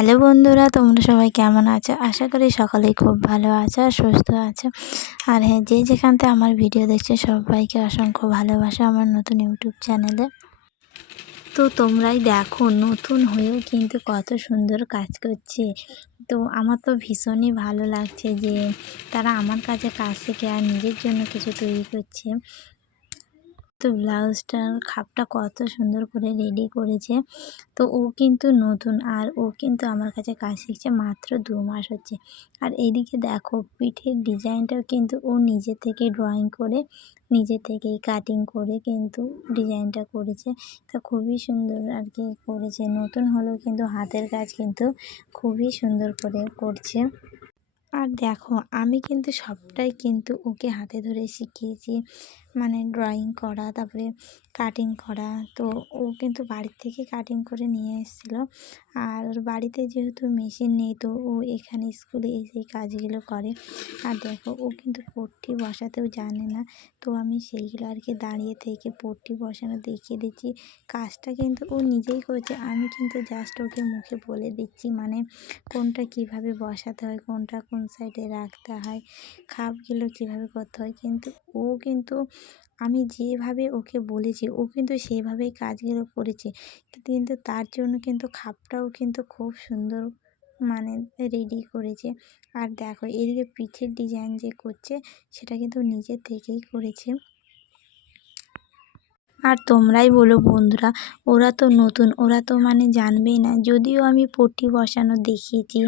Hello বন্ধুরা, তোমরা সবাই কেমন আছো? আশা করি সকলেই খুব ভালো আছো আর সুস্থ আছো। আর হ্যাঁ যে যেখানতে আমার ভিডিও দেখছে, সবাইকে অসংখ্য ভালোবাসা আমার নতুন ইউটিউব চ্যানেলে। তো তোমরাই দেখো, নতুন হয়েও কিন্তু কত সুন্দর কাজ করছে। তো আমার তো ভীষণই ভালো লাগছে যে তারা আমার কাছে কাজ শিখে আর নিজের জন্য কিছু তৈরি করছে। তো ব্লাউজটার খাপটা কত সুন্দর করে রেডি করেছে। তো ও কিন্তু নতুন আর ও কিন্তু আমার কাছে কাজ শিখছে মাত্র দু মাস হচ্ছে। আর এদিকে দেখো পিঠের ডিজাইনটাও কিন্তু ও নিজে থেকে ড্রয়িং করে, নিজে থেকেই কাটিং করে কিন্তু ডিজাইনটা করেছে। তা খুবই সুন্দর আর কি করেছে। নতুন হলেও কিন্তু হাতের কাজ কিন্তু খুবই সুন্দর করে করছে। আর দেখো আমি কিন্তু সবটাই কিন্তু ওকে হাতে ধরে শিখিয়েছি। মানে ড্রয়িং করা, তারপরে কাটিং করা, তো ও কিন্তু বাড়ির থেকে কাটিং করে নিয়ে এসেছিল। আর ওর বাড়িতে যেহেতু মেশিন নেই, তো ও এখানে স্কুলে এসেই কাজগুলো করে। আর দেখো, ও কিন্তু পট্টি বসাতেও জানে না, তো আমি সেইগুলো আর কি দাঁড়িয়ে থেকে পট্টি বসানো দেখিয়ে দিচ্ছি। কাজটা কিন্তু ও নিজেই করেছে, আমি কিন্তু জাস্ট ওকে মুখে বলে দিচ্ছি মানে কোনটা কীভাবে বসাতে হয়, কোনটা কোন সাইডে রাখতে হয়, খাপগুলো কীভাবে করতে হয়, কিন্তু ও কিন্তু আমি যেভাবে ওকে বলেছি, ও কিন্তু সেভাবেই কাজগুলো করেছে। কিন্তু তার জন্য কিন্তু খাপটাও কিন্তু খুব সুন্দর মানে রেডি করেছে। আর দেখো এদিকে পিঠের ডিজাইন যে করছে, সেটা কিন্তু নিজের থেকেই করেছে। আর তোমরাই বলো বন্ধুরা, ওরা তো নতুন, ওরা তো মানে জানবেই না। যদিও আমি পটি বসানো দেখিয়েছি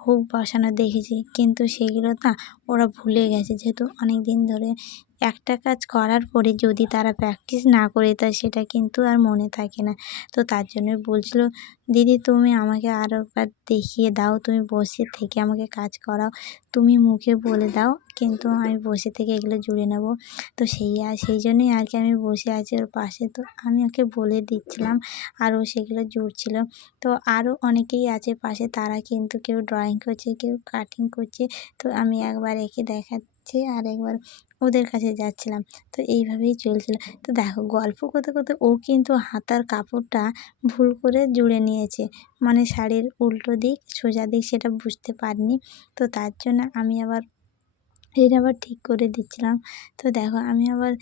হুক বসানো দেখেছি, কিন্তু সেগুলো না ওরা ভুলে গেছে। যেহেতু অনেক দিন ধরে একটা কাজ করার পরে যদি তারা প্র্যাকটিস না করে, তা সেটা কিন্তু আর মনে থাকে না। তো তার জন্য বলছিল, দিদি, তুমি আমাকে আরও একবার দেখিয়ে দাও। তুমি বসে থেকে আমাকে কাজ করাও। তুমি মুখে বলে দাও, কিন্তু আমি বসে থেকে এগুলো জুড়ে নেব। তো সেই আর, সেই জন্যই আর কি আমি বসে আছি ওর পাশে। তো আমি ওকে বলে দিচ্ছিলাম, আর ও সেগুলো জুড়ছিল। তো আরও অনেকেই আছে পাশে, তারা কিন্তু কেউ ড্রয়িং করছে, কেউ কাটিং করছে, তো আমি একবার একে দেখাচ্ছি আর একবার ওদের কাছে যাচ্ছিলাম, তো এইভাবেই চলছিল। তো দেখো, গল্প করতে করতে ও কিন্তু হাতার কাপড়টা ভুল করে জুড়ে নিয়েছে মানে শাড়ির উল্টো দিক, সোজা দিক সেটা বুঝতে পারিনি, তো তার জন্য আমি আবার এটা আবার ঠিক করে দিচ্ছিলাম। তো দেখো, আমি আবার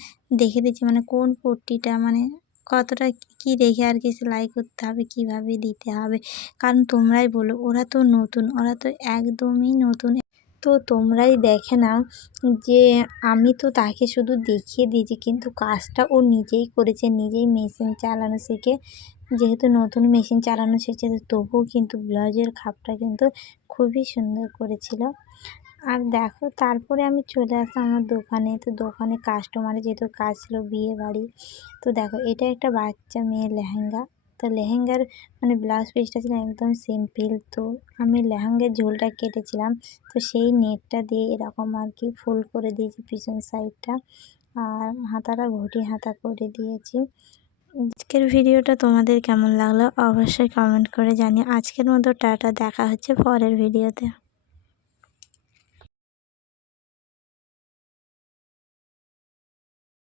দেখে দিচ্ছি মানে কোন পট্টিটা মানে কতটা কি রেখে আর কি সেলাই করতে হবে, কীভাবে দিতে হবে? কারণ তোমরাই বলো, ওরা তো নতুন, ওরা তো একদমই নতুন। তো তোমরাই দেখে নাও যে আমি তো তাকে শুধু দেখিয়ে দিয়েছি, কিন্তু কাজটা ও নিজেই করেছে, নিজেই মেশিন চালানো শিখে। যেহেতু নতুন মেশিন চালানো শিখছে তবুও কিন্তু ব্লাউজের খাপটা কিন্তু খুবই সুন্দর করেছিল। আর দেখো তারপরে আমি চলে আসলাম আমার দোকানে। তো দোকানে কাস্টমারে যেহেতু কাজ ছিল বিয়ে বাড়ি তো দেখো এটা একটা বাচ্চা মেয়ের লেহেঙ্গা। তো লেহেঙ্গার মানে ব্লাউজ পিসটা ছিল একদম সিম্পল তো আমি লেহেঙ্গার ঝোলটা কেটেছিলাম, তো সেই নেটটা দিয়ে এরকম আর কি ফুল করে দিয়েছি পিছন সাইডটা আর হাতাটা ঘটি হাতা করে দিয়েছি। আজকের ভিডিওটা তোমাদের কেমন লাগল অবশ্যই কমেন্ট করে জানিয়ে আজকের মতো টাটা, দেখা হচ্ছে পরের ভিডিওতে।